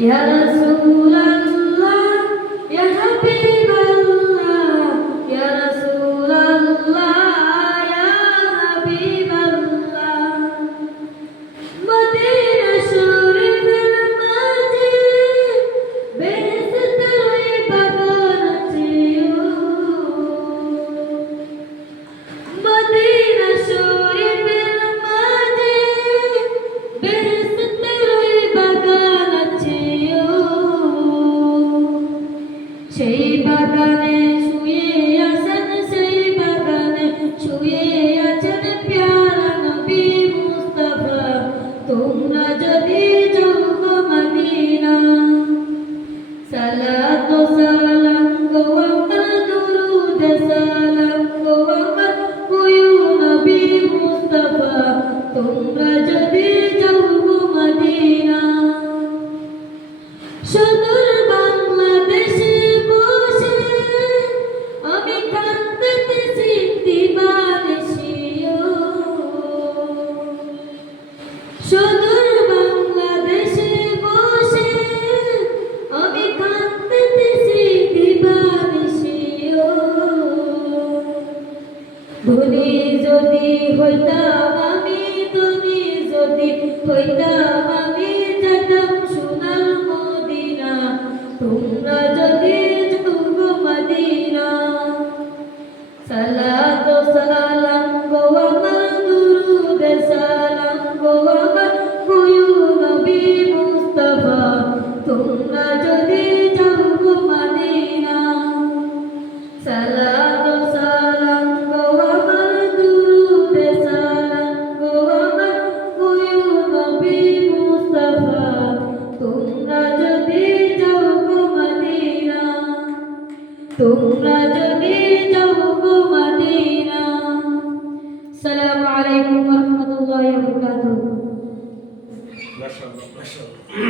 ইয়া রাসূলুল্লাহ ইয়া হাবিবাল্লাহ ইয়া রাসূলুল্লাহ ইয়া হাবিবাল্লাহ Medina শরীফের মাঝে বেহেশতের ওই বাগান আছে মদিনা শরীফের মাঝে বেহেশতের ওই বাগান আছে সেই বাগানে শুয়ে আছেন সেই বাগানে শুয়ে আছেন প্যারা নবী মুস্তাফা তোমরা যদি যাও মদিনা সালাত ও সালাম গো আমার দুরুদ সালাম গো আমার ওয়ু নবী মুস্তাফা তোমরা যদি যাও মদিনা সুদূর বাংলাদেশে বসে আমি কাঁদতেছি দিবানিশিও সুদূর বাংলাদেশে বসে আমি কাঁদতেছি দিবানিশিও ধনী যদি হইতাম আমি ধনী যদি হইতাম আমি যেতাম সোনার মদিনা তোমরা যদি যাও মদিনা সালাত ও সালাম গো আমার দুরুদ সালাম গো আমার ওয়ু নবী মুস্তাফা তোমরা যদি যাও মদিনা সালাত ও সালাম গো আমার দুরুদ সালাম গো আমার ওয়ু নবী মুস্তাফা তোমরা যদি যাও মদিনা তোমরা যদি যাও মদিনা আসসালামু আলাইকুম ওয়া রাহমাতুল্লাহি ওয়া বারাকাতুহু মাশাআল্লাহ মাশাআল্লাহ